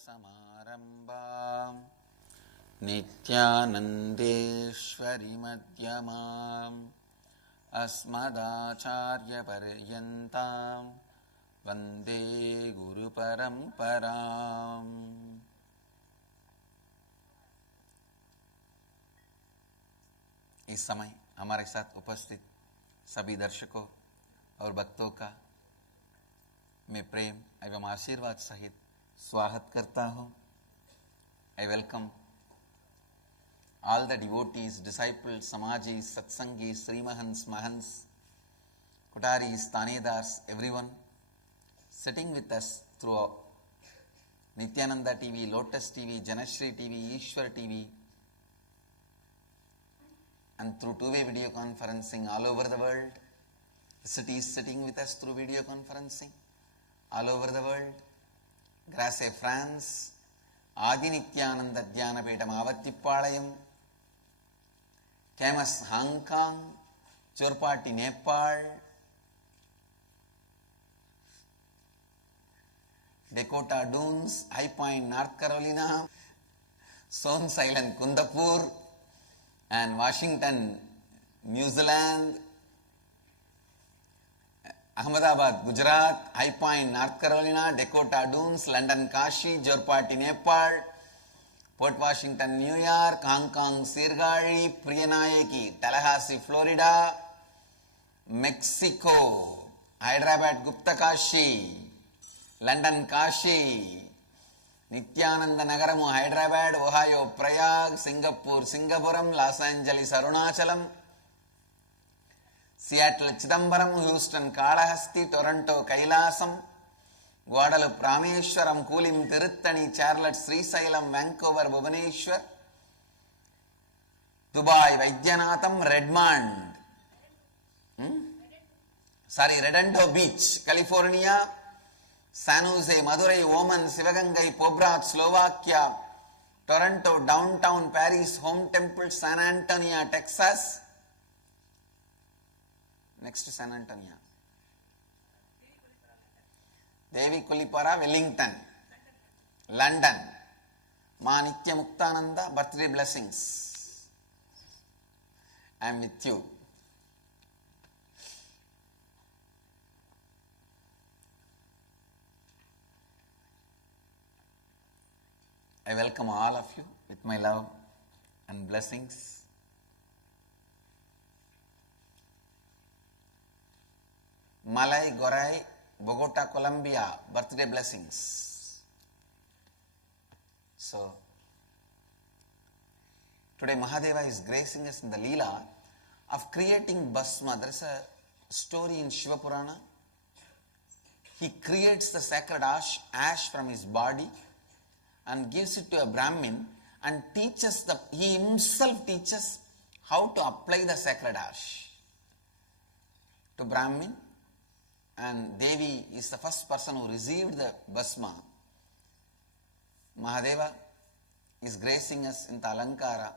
लक्ष्मीनाथसमारम्भां नित्यानन्देश्वरीमध्यमाम् अस्मदाचार्यपर्यन्तां वन्दे गुरुपरम्पराम्। इस समय हमारे साथ उपस्थित सभी दर्शकों और भक्तों का मैं प्रेम एवं आशीर्वाद सहित स्वागत करता हूँ। I welcome all the devotees, disciples, samajis, satsangis, srimahans, mahans, kotaris, tanedars, everyone sitting with us through Nityananda TV, Lotus TV, Janashri TV, Ishwar TV, and through two-way video conferencing all over the world. The city is sitting with us through video conferencing all over the world. Grasse, France, Adi Nityananda Dhyanapetham Avattipalayam, Camas, Hong Kong, Chorpati, Nepal, Dakota Dunes, High Point, North Carolina, Sons Island, Kundapur, and Washington, New Zealand, Ahmedabad, Gujarat, High Point, North Carolina, Dakota Dunes, London, Kashi, Jorpati, Nepal, Port Washington, New York, Hong Kong, Sirgari, Priyanayaki, Tallahassee, Florida, Mexico, Hyderabad, Gupta Kashi, London, Kashi, Nityananda Nagaramu, Hyderabad, Ohio, Prayag, Singapore, Singapuram, Los Angeles, Arunachalam, Seattle, Chidambaram, Houston, Kalahasti, Toronto, Kailasam, Guadalupe, Rameshwaram, Kulim, Tiruttani, Charlotte, Srisailam, Vancouver, Bhubaneswar, Dubai, Vaidyanatham, Redmond, Redondo Beach, California, San Jose, Madurai, Oman, Sivagangai, Pobrad, Slovakia, Toronto, downtown Paris, Home Temple, San Antonio, Texas. Next to San Antonio. Devi Kulipara, Wellington, London. Ma Nitya Muktananda, birthday blessings. I am with you. I welcome all of you with my love and blessings. Malay Gorai, Bogota, Colombia, birthday blessings. So, today Mahadeva is gracing us in the Leela of creating Bhasma. There is a story in Shiva Purana. He creates the sacred ash from his body and gives it to a Brahmin and he himself teaches how to apply the sacred ash to Brahmin. And Devi is the first person who received the Bhasma. Mahadeva is gracing us in the Alankara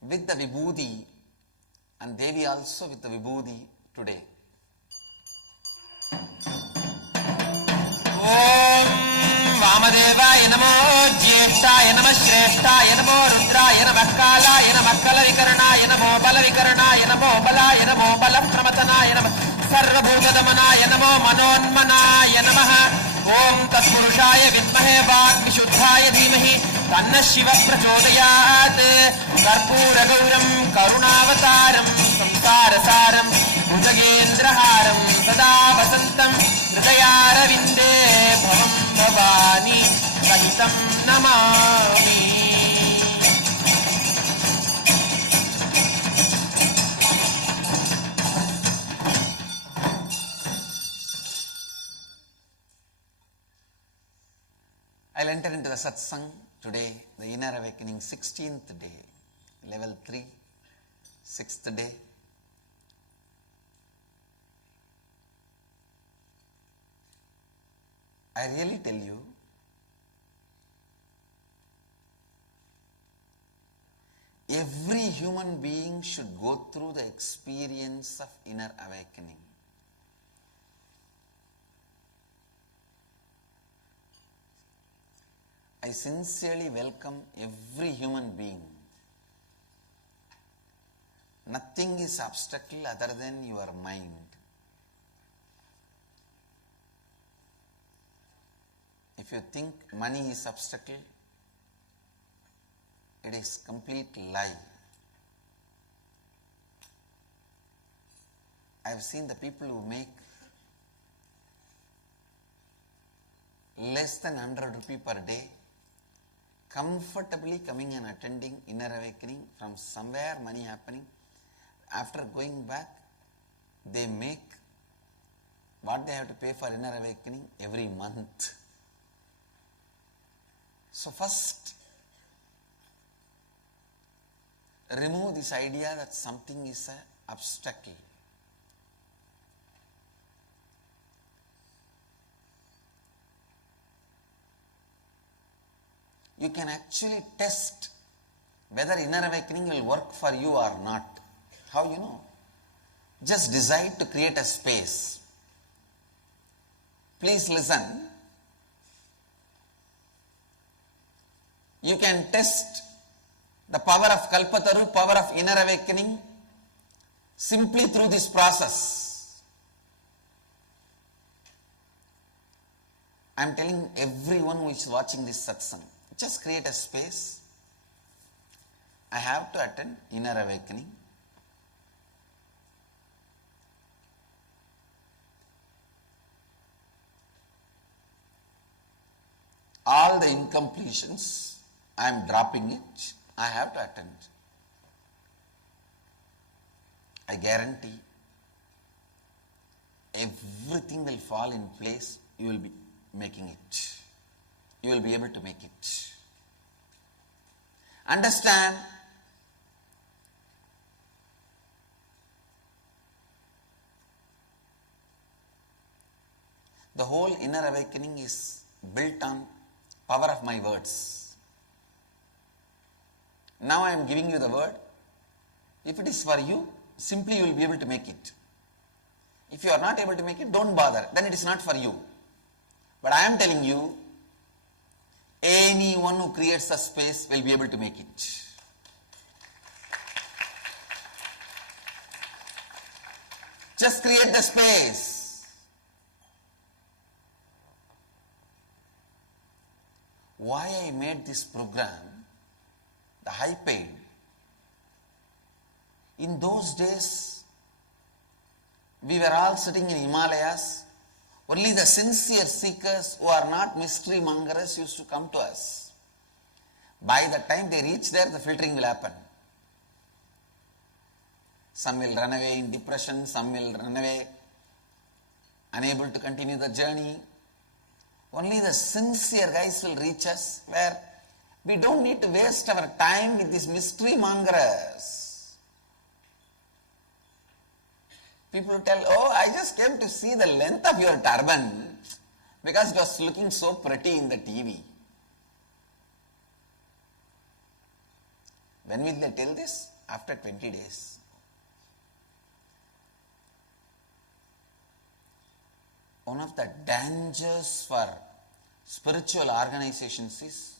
with the Vibhudi, and Devi also with the Vibhudi today. Om Vamadevaya Namo Jyeshtaya Namo Shrestaya Namo Rudraya Namo Kalaya Namo Kalavikarnaya Namo Balavikarnaya Namo Balaya Namo Balam Pramatanaaya Namo Sarvabhutadamanaaya Namo Manonmanaya Namaha Om Tatpurushaya Vidmahe Vagvishuddhaya Dhimahi Tanna Shiva Prachodayat Karpura Gauram Karunavataram Samsarasaram Bhujagendraharam Sada Vasantam Hridayaravinде Bhavam Bhavani Sahitam Namami. I'll enter into the satsang today, the inner awakening, 16th day, level 3, 6th day. I really tell you, every human being should go through the experience of inner awakening. I sincerely welcome every human being. Nothing is obstacle other than your mind. If you think money is obstacle, it is complete lie. I have seen the people who make less than 100 rupees per day comfortably coming and attending inner awakening from somewhere money happening. After going back, they make what they have to pay for inner awakening every month. So first, remove this idea that something is an obstacle. You can actually test whether inner awakening will work for you or not. How you know? Just decide to create a space. Please listen. You can test the power of Kalpataru, power of inner awakening, simply through this process. I am telling everyone who is watching this satsang, just create a space. I have to attend inner awakening. All the incompletions, I am dropping it. I have to attend. I guarantee everything will fall in place. You will be making it. You will be able to make it. Understand? The whole inner awakening is built on power of my words. Now I am giving you the word. If it is for you, simply you will be able to make it. If you are not able to make it, don't bother. Then it is not for you. But I am telling you, anyone who creates a space will be able to make it. Just create the space. Why I made this program, the high paid, in those days, we were all sitting in Himalayas. Only the sincere seekers who are not mystery mongers used to come to us. By the time they reach there, the filtering will happen. Some will run away in depression, some will run away unable to continue the journey. Only the sincere guys will reach us, where we don't need to waste our time with these mystery mongers. People tell, oh, I just came to see the length of your turban because it was looking so pretty in the TV. When will they tell this? After 20 days. One of the dangers for spiritual organizations is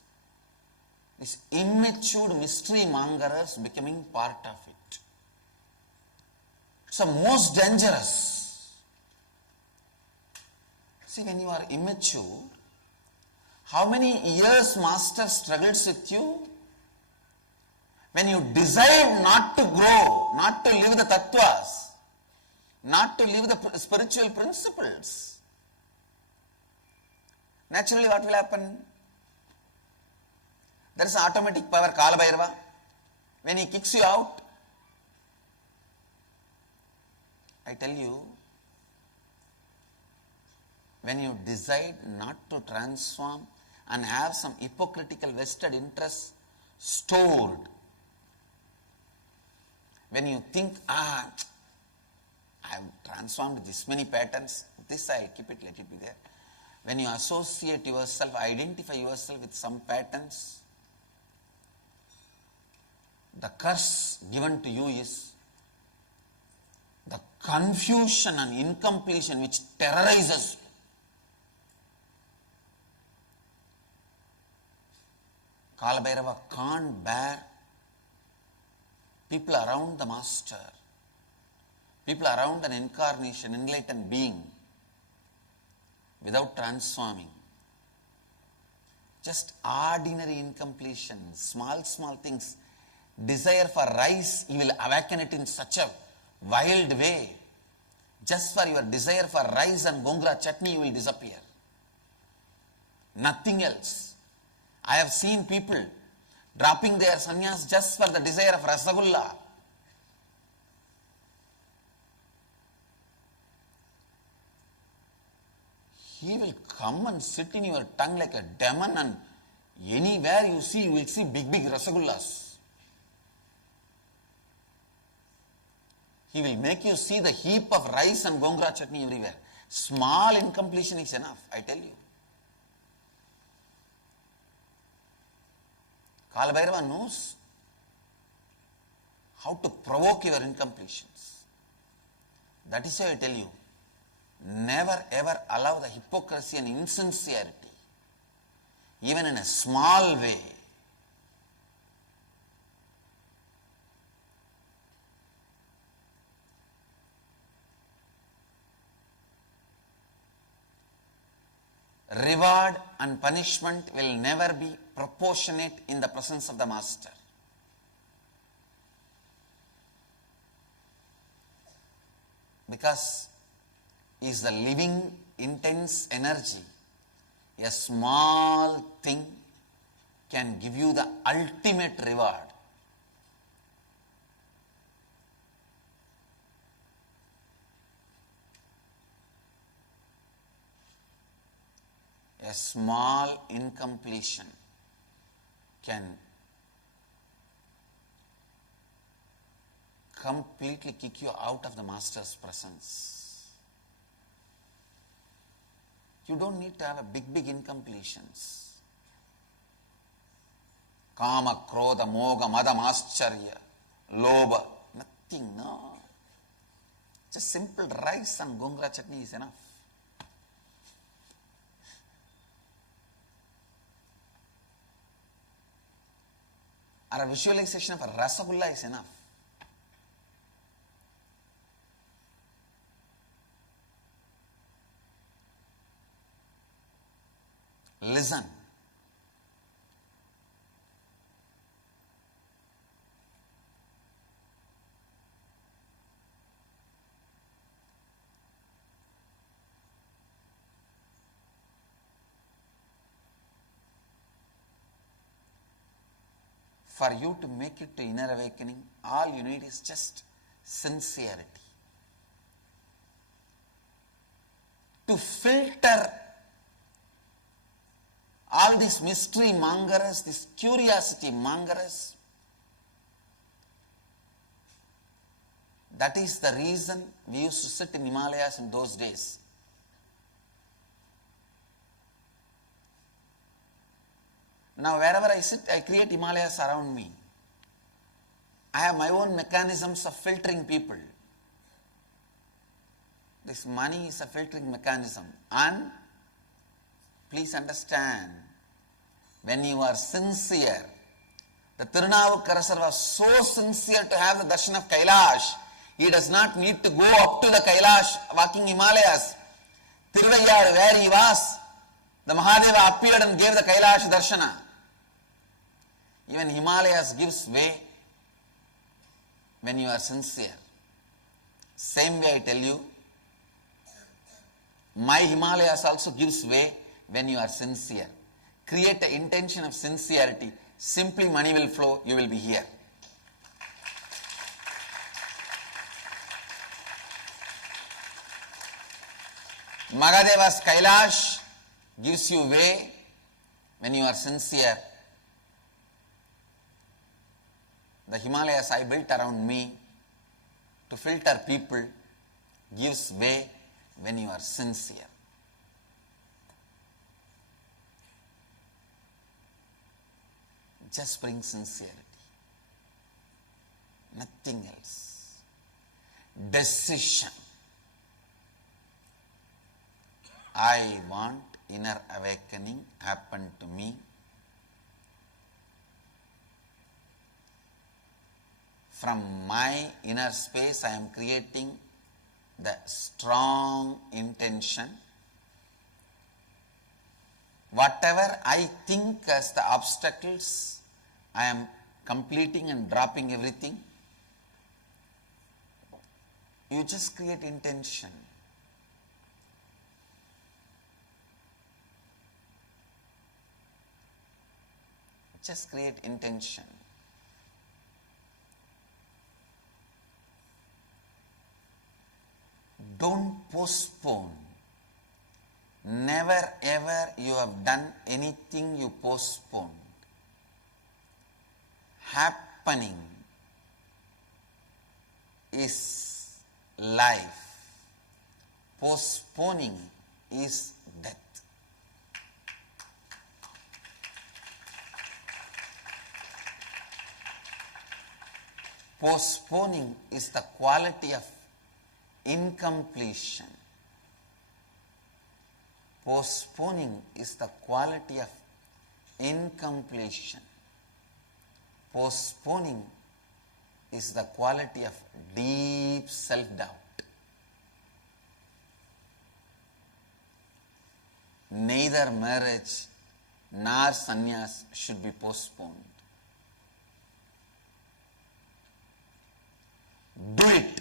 this immature mystery mongers becoming part of it. It's the most dangerous. See, when you are immature, how many years Master struggles with you? When you decide not to grow, not to live the tattvas, not to live the spiritual principles, naturally what will happen? There is an automatic power, Kala Bhairava. When he kicks you out, I tell you, when you decide not to transform and have some hypocritical vested interests stored, when you think, I have transformed this many patterns, this I will keep it, let it be there. When you associate yourself, identify yourself with some patterns, the curse given to you is the confusion and incompletion which terrorizes you. Kalabhairava can't bear people around the master, people around an incarnation, enlightened being, without transforming. Just ordinary incompletion, small things. Desire for rice, you will awaken it in such a wild way. Just for your desire for rice and gongura chutney, you will disappear. Nothing else. I have seen people dropping their sannyas just for the desire of rasagulla. He will come and sit in your tongue like a demon, and anywhere you see, you will see big rasagullas. He will make you see the heap of rice and gongura chutney everywhere. Small incompletion is enough, I tell you. Kalabhairava knows how to provoke your incompletions. That is why I tell you, never ever allow the hypocrisy and insincerity, even in a small way. Reward and punishment will never be proportionate in the presence of the master. Because he is the living, intense energy. A small thing can give you the ultimate reward. A small incompletion can completely kick you out of the master's presence. You don't need to have a big incompletions. Kama, Krodha, Moga, Madam, Ascharya, Lobha, nothing, no. Just simple rice and gongura chutney is enough. Or a visualization of a rasagulla is enough. Listen. For you to make it to inner awakening, all you need is just sincerity. To filter all these mystery mongers, this curiosity mongers, that is the reason we used to sit in Himalayas in those days. Now wherever I sit, I create Himalayas around me. I have my own mechanisms of filtering people. This money is a filtering mechanism. And please understand, when you are sincere, the Tirunavukarasar was so sincere to have the darshan of Kailash, he does not need to go up to the Kailash walking Himalayas. Tiruvayar, where he was, the Mahadeva appeared and gave the Kailash darshana. Even Himalayas gives way when you are sincere. Same way I tell you, my Himalayas also gives way when you are sincere. Create an intention of sincerity. Simply money will flow, you will be here. Magadeva's Kailash gives you way when you are sincere. The Himalayas I built around me to filter people gives way when you are sincere. Just bring sincerity. Nothing else. Decision. I want inner awakening happen to me. from my inner space I am creating the strong intention. Whatever I think as the obstacles, I am completing and dropping everything. You just create intention. Just create intention. Don't postpone. Never ever you have done anything you postpone. Happening is life. Postponing is death. Postponing is the quality of incompletion. Postponing is the quality of incompletion. Postponing is the quality of deep self-doubt. Neither marriage nor sannyas should be postponed. Do it.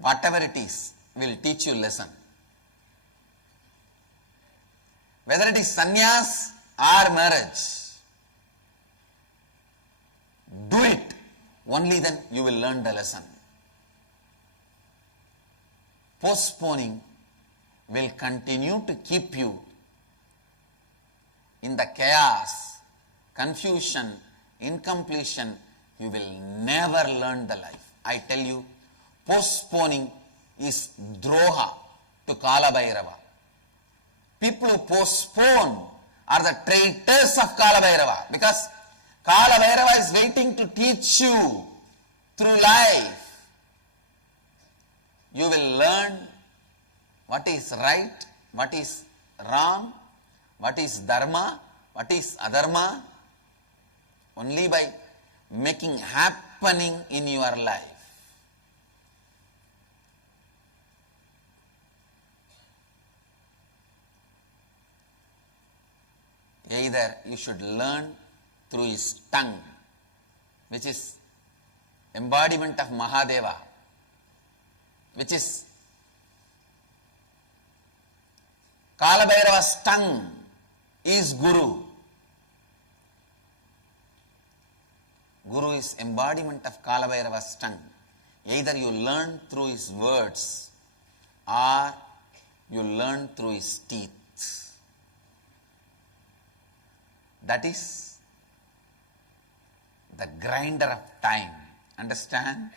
Whatever it is will teach you lesson. Whether it is sannyas or marriage, do it. Only then you will learn the lesson. Postponing will continue to keep you in the chaos, confusion, incompletion. You will never learn the life. I tell you, postponing is droha to Kala Bhairava. People who postpone are the traitors of Kala Bhairava, because Kala Bhairava is waiting to teach you through life. You will learn what is right, what is wrong, what is dharma, what is adharma, only by making happening in your life. Either you should learn through his tongue, which is embodiment of Mahadeva, which is Kala Bhairava's tongue is Guru. Guru is embodiment of Kala Bhairava's tongue. Either you learn through his words or you learn through his teeth. That is the grinder of time. Understand?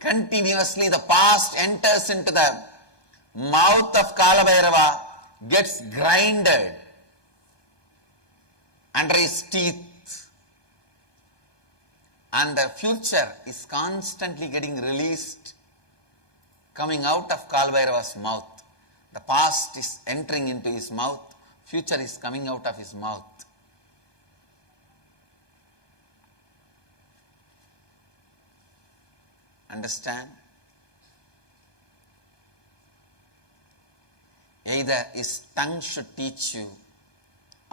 Continuously the past enters into the mouth of Kala Bhairava, gets grinded under his teeth, and the future is constantly getting released, coming out of Kala Bhairava's mouth. The past is entering into his mouth, future is coming out of his mouth. Understand? Either his tongue should teach you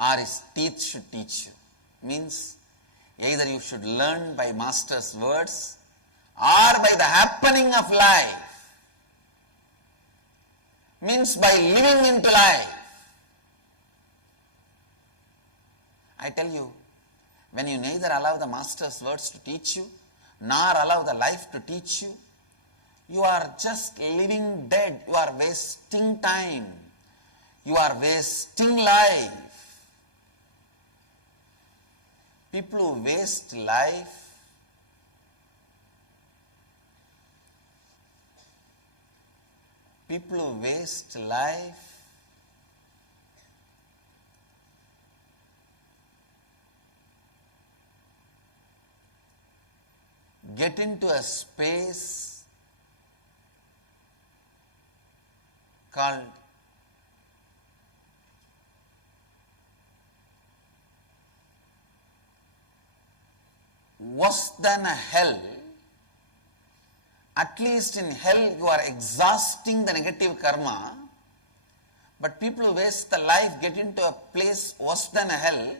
or his teeth should teach you. Means either you should learn by master's words or by the happening of life. Means by living into life. I tell you, when you neither allow the master's words to teach you nor allow the life to teach you, you are just living dead. You are wasting time. You are wasting life. People who waste life get into a space called worse than a hell. At least in hell you are exhausting the negative karma. But people who waste the life get into a place worse than a hell.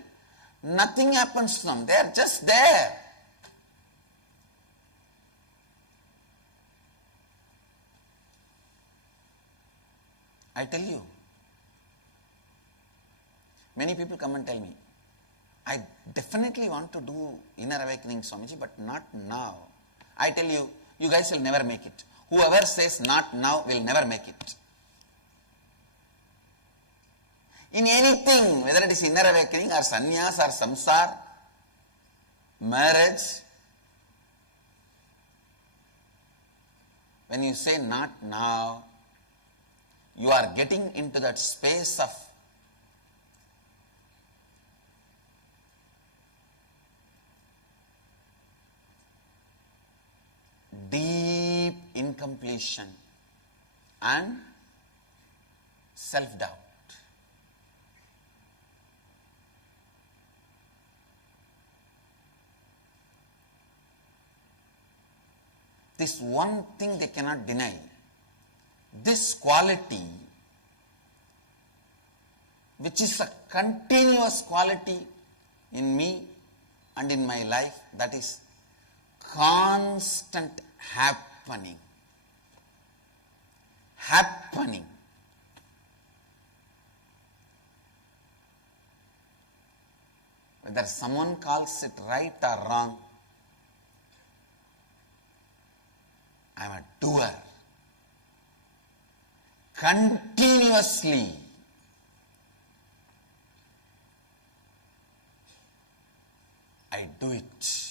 Nothing happens to them. They are just there. I tell you, many people come and tell me, I definitely want to do inner awakening, Swamiji, but not now. I tell you, you guys will never make it. Whoever says not now will never make it. In anything, whether it is inner awakening or sannyas or samsar, marriage, when you say not now, you are getting into that space of deep incompletion and self-doubt. This one thing they cannot deny. This quality, which is a continuous quality in me and in my life, that is constant happening. Happening. Whether someone calls it right or wrong, I am a doer. Continuously. I do it.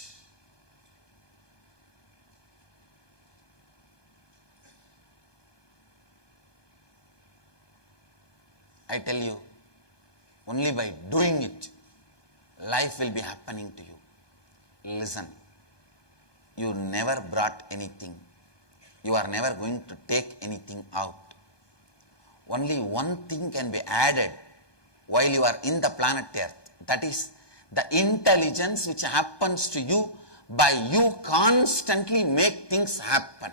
I tell you, only by doing it, life will be happening to you. Listen, you never brought anything. You are never going to take anything out. Only one thing can be added while you are in the planet Earth. That is the intelligence which happens to you by you constantly make things happen.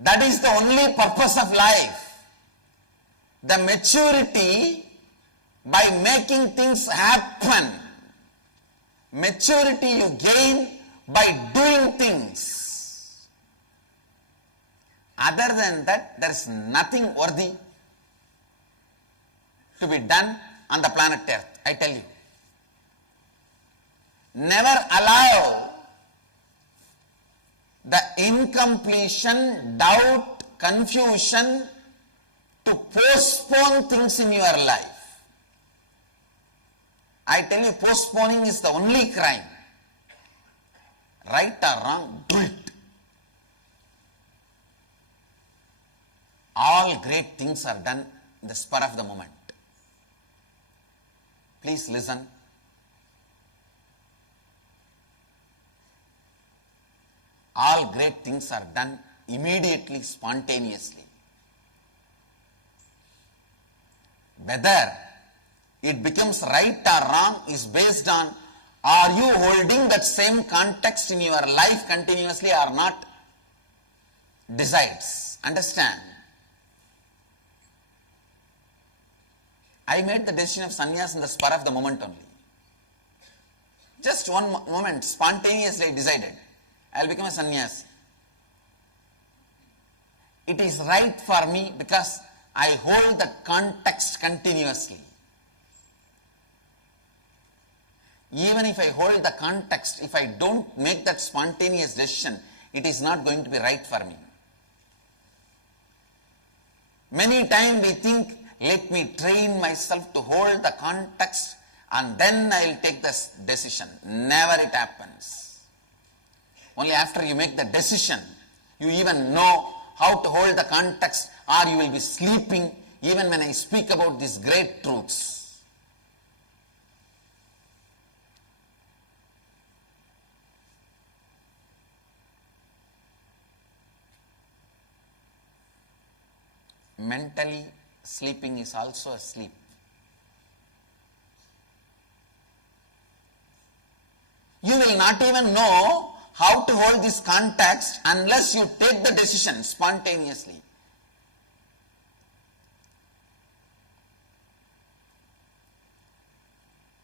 That is the only purpose of life. The maturity by making things happen. Maturity you gain by doing things. Other than that, there is nothing worthy to be done on the planet Earth, I tell you. Never allow the incompletion, doubt, confusion to postpone things in your life. I tell you, postponing is the only crime. Right or wrong, do it. All great things are done in the spur of the moment. Please listen. All great things are done immediately, spontaneously. Whether it becomes right or wrong is based on, are you holding that same context in your life continuously or not, decides. Understand? I made the decision of sannyas in the spur of the moment only. Just one moment, spontaneously I decided, I will become a sannyasi. It is right for me because I hold the context continuously. Even if I hold the context, if I don't make that spontaneous decision, it is not going to be right for me. Many times we think, let me train myself to hold the context and then I will take this decision. Never it happens. Only after you make the decision, you even know how to hold the context, or you will be sleeping even when I speak about these great truths. Mentally, sleeping is also a sleep. You will not even know how to hold this context unless you take the decision spontaneously.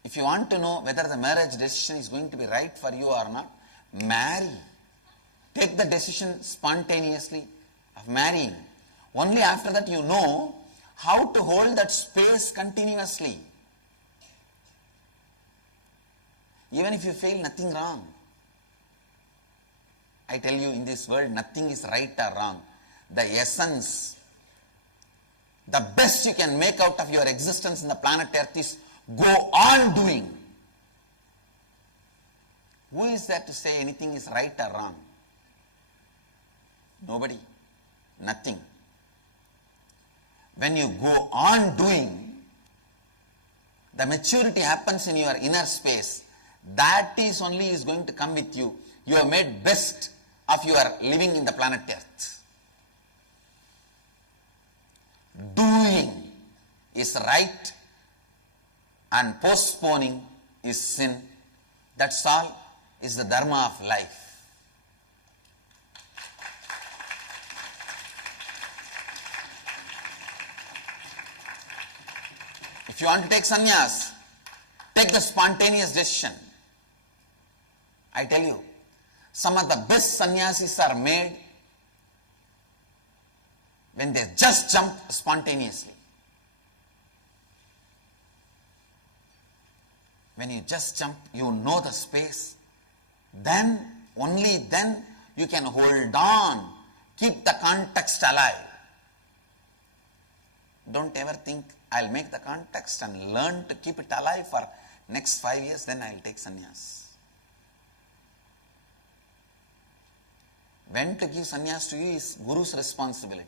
If you want to know whether the marriage decision is going to be right for you or not, marry. Take the decision spontaneously of marrying. Only after that you know how to hold that space continuously. Even if you fail, nothing wrong. I tell you, in this world, nothing is right or wrong. The essence, the best you can make out of your existence in the planet Earth is go on doing. Who is there to say anything is right or wrong? Nobody. Nothing. When you go on doing, the maturity happens in your inner space. That is only is going to come with you. You have made best of your living in the planet Earth. Doing is right and postponing is sin. That's all is the dharma of life. If you want to take sannyas, take the spontaneous decision. I tell you, some of the best sannyasis are made when they just jump spontaneously. When you just jump, you know the space. Then, only then, you can hold on. Keep the context alive. Don't ever think, I'll make the context and learn to keep it alive for next 5 years, then I'll take sannyas. When to give sannyas to you is Guru's responsibility.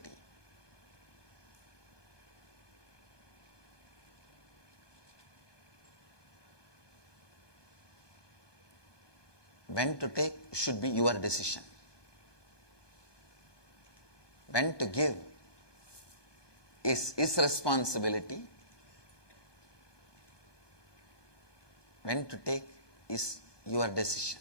When to take should be your decision. When to give is his responsibility. When to take is your decision.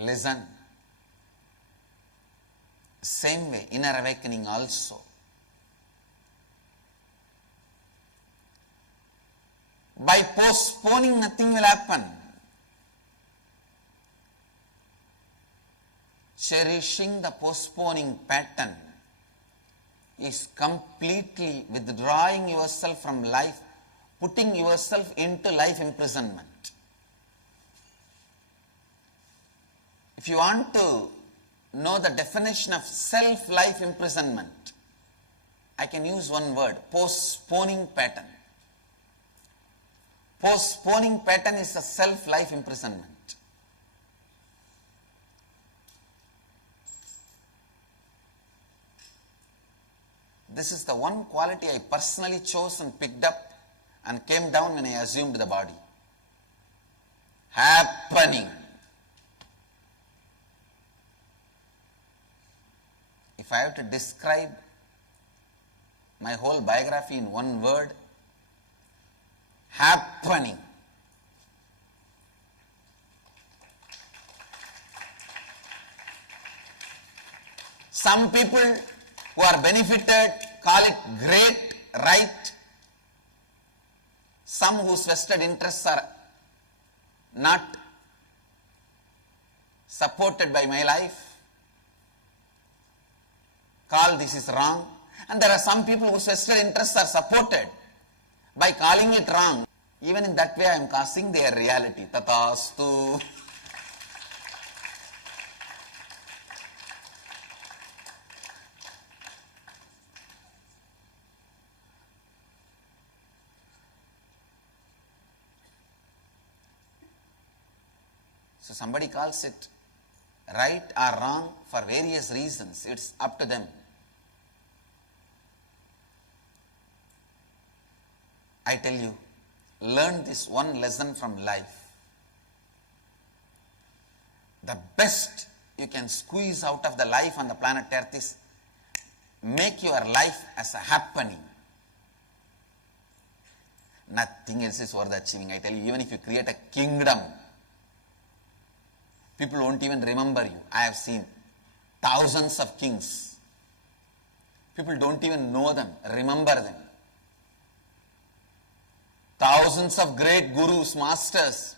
Listen. Same way, inner awakening also. By postponing, nothing will happen. Cherishing the postponing pattern is completely withdrawing yourself from life, putting yourself into life imprisonment. If you want to know the definition of self-life imprisonment, I can use one word, postponing pattern. Postponing pattern is a self-life imprisonment. This is the one quality I personally chose and picked up and came down when I assumed the body. Happening. If I have to describe my whole biography in one word, happening. Some people who are benefited call it great, right? Some whose vested interests are not supported by my life call this is wrong. And there are some people whose vested interests are supported by calling it wrong. Even in that way I am casting their reality. Tatastu. So somebody calls it right or wrong for various reasons. It's up to them. I tell you, learn this one lesson from life. The best you can squeeze out of the life on the planet Earth is make your life as a happening. Nothing else is worth achieving. I tell you, even if you create a kingdom, people won't even remember you. I have seen thousands of kings. People don't even know them, remember them. Thousands of great gurus, masters.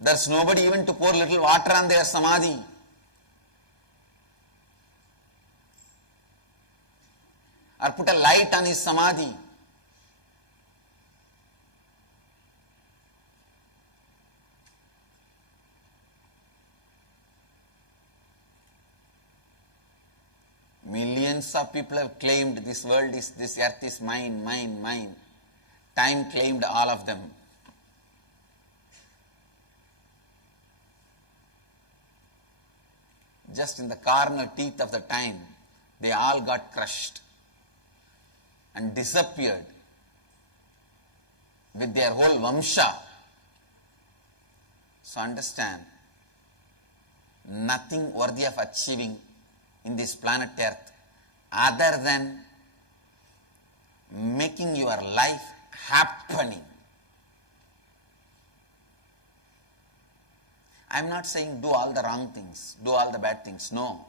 There's nobody even to pour little water on their samadhi. Or put a light on his samadhi. Millions of people have claimed this world is, this earth is mine, mine, mine. Time claimed all of them. Just in the corner teeth of the time, they all got crushed and disappeared with their whole vamsha. So understand, nothing worthy of achieving in this planet Earth other than making your life happening. I am not saying do all the wrong things, do all the bad things. No.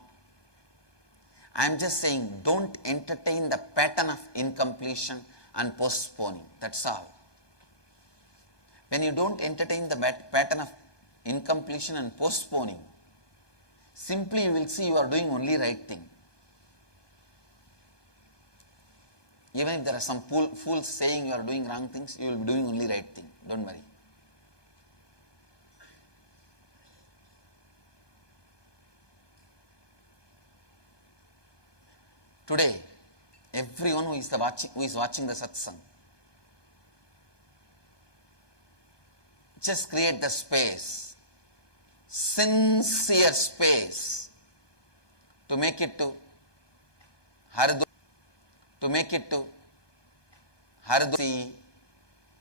I am just saying don't entertain the pattern of incompletion and postponing. That's all. When you don't entertain the pattern of incompletion and postponing, simply you will see you are doing only right thing. Even if there are some fools saying you are doing wrong things, you will be doing only right thing. Don't worry. Today, everyone who is watching the satsang, just create the space, sincere space, to make it to Haridwar, to make it to Haridwar.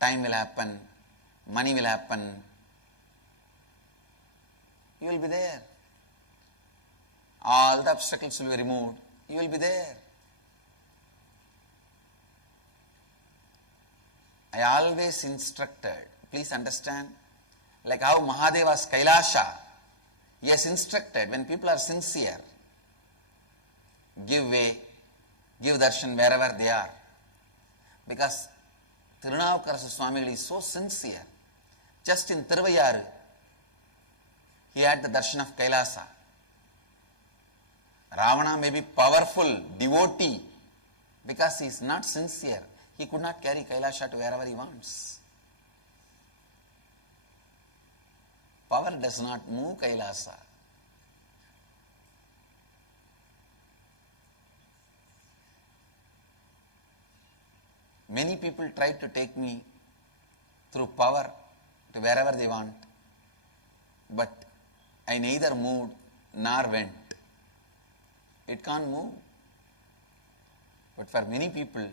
Time will happen, money will happen, you will be there. All the obstacles will be removed, you will be there. I always instructed, please understand, like how Mahadeva's Kailasha, he has instructed, when people are sincere, give way, give darshan wherever they are. Because Tirunavukarasa Swamigal is so sincere. Just in Thiruvayaru, he had the darshan of Kailasa. Ravana may be powerful, devotee, because he is not sincere. He could not carry Kailasha to wherever he wants. Power does not move Kailasa. Many people tried to take me through power to wherever they want, but I neither moved nor went. It can't move. But for many people,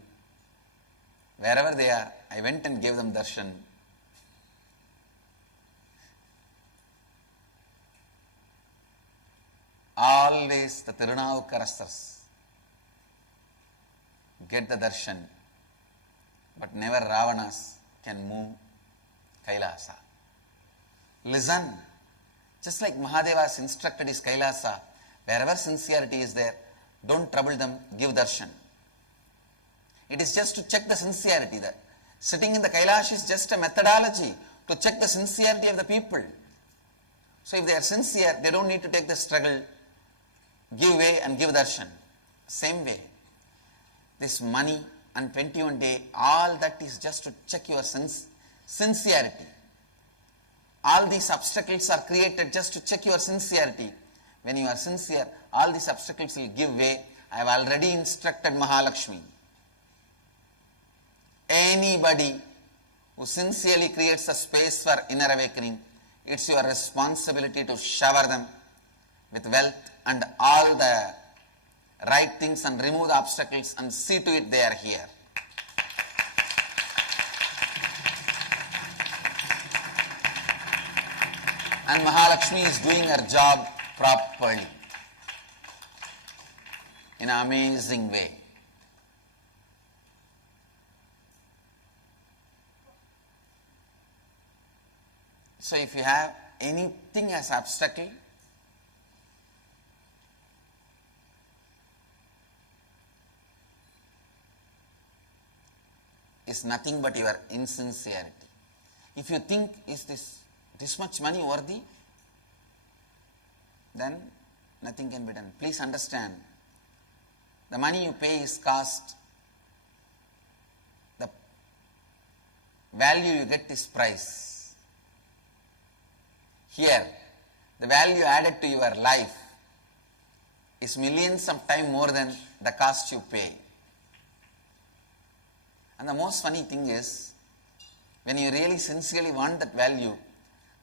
wherever they are, I went and gave them darshan. Always the Tirunavukarasas get the darshan, but never Ravanas can move Kailasa. Listen, just like Mahadeva has instructed his Kailasa, wherever sincerity is there, don't trouble them, give darshan. It is just to check the sincerity. That sitting in the Kailash is just a methodology to check the sincerity of the people. So if they are sincere, they don't need to take the struggle, give way and give darshan. Same way, this money and 21 day, all that is just to check your sincerity. All these obstacles are created just to check your sincerity. When you are sincere, all these obstacles will give way. I have already instructed Mahalakshmi. Anybody who sincerely creates a space for inner awakening, it's your responsibility to shower them with wealth and all the right things and remove the obstacles and see to it they are here. And Mahalakshmi is doing her job properly. in an amazing way. So if you have anything as obstacle, is nothing but your insincerity. If you think, is this much money worthy, then nothing can be done. Please understand, the money you pay is cost, the value you get is price. Here, the value added to your life is millions of times more than the cost you pay. And the most funny thing is, when you really sincerely want that value,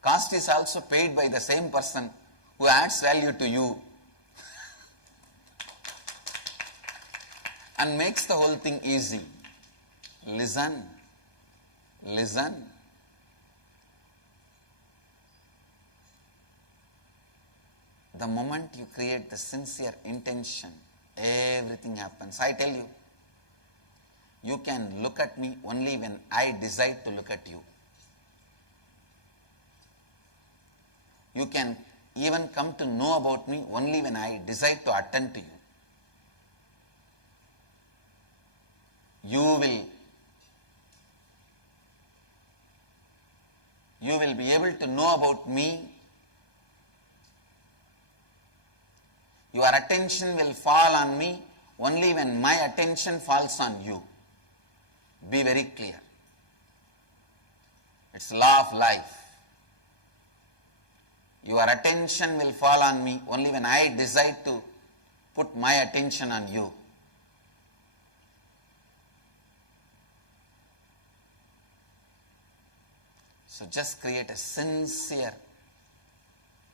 cost is also paid by the same person who adds value to you and makes the whole thing easy. Listen. The moment you create the sincere intention, everything happens. I tell you, you can look at me only when I decide to look at you. You can even come to know about me only when I decide to attend to you. You will be able to know about me. Your attention will fall on me only when my attention falls on you. Be very clear. It's law of life. Your attention will fall on me only when I decide to put my attention on you. So just create a sincere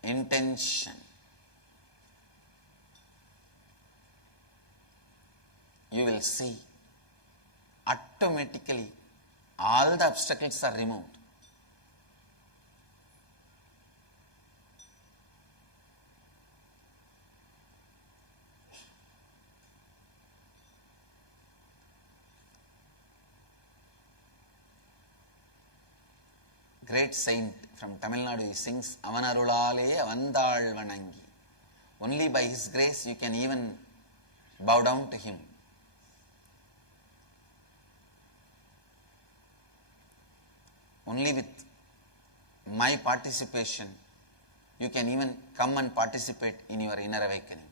intention. You will see automatically all the obstacles are removed. Great saint from Tamil Nadu, he sings Avanarulale Avandal Vanangi. Only by his grace you can even bow down to him. Only with my participation you can even come and participate in your inner awakening.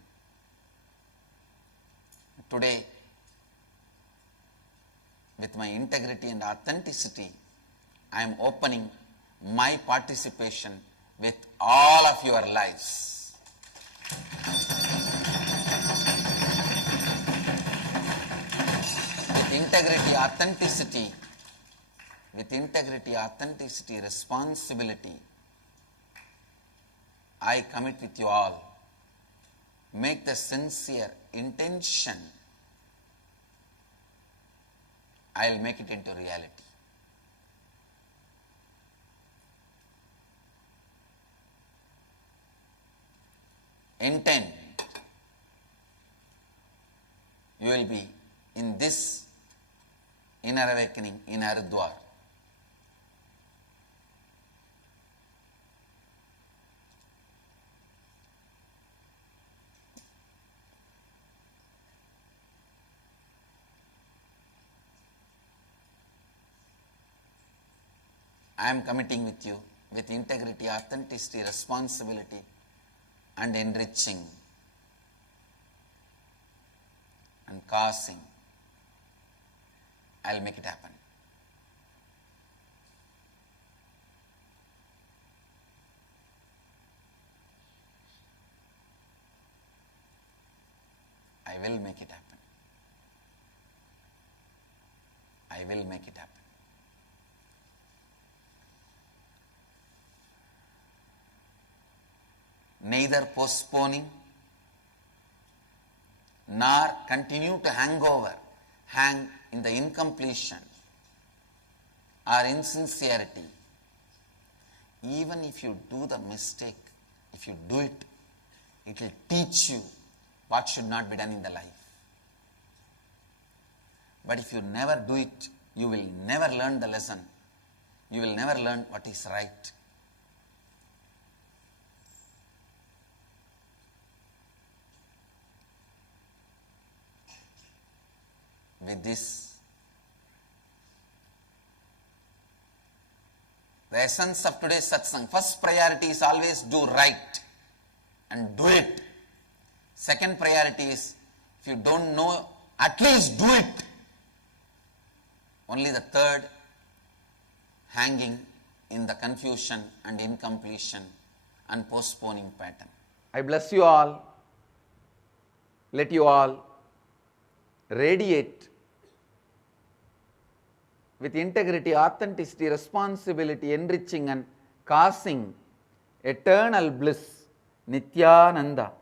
Today, with my integrity and authenticity, I am opening my participation with all of your lives. With integrity, authenticity, responsibility, I commit with you all. Make the sincere intention. I will make it into reality. Intent. You will be in this inner awakening in Haridwar. I am committing with you with integrity, authenticity, responsibility, and enriching and causing. I'll make it happen. I will make it happen. I will make it happen. Neither postponing nor continue to hang in the incompletion or insincerity. Even if you do the mistake, if you do it, it will teach you what should not be done in the life. But if you never do it, you will never learn the lesson. You will never learn what is right. With this, the essence of today's satsang, first priority is always do right and do it. Second priority is, if you don't know, at least do it. Only the third, hanging in the confusion and incompletion and postponing pattern. I bless you all. Let you all radiate with integrity, authenticity, responsibility, enriching and causing eternal bliss. Nityananda.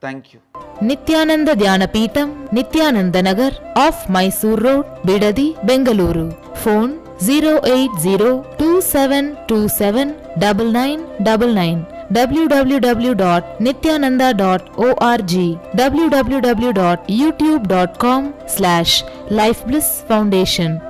Thank you. Nityananda Dhyanapeetham, Nityananda Nagar, off Mysore Road, Bidadi, Bengaluru. Phone 08027279999. www.nityananda.org, www.youtube.com/Life Bliss Foundation.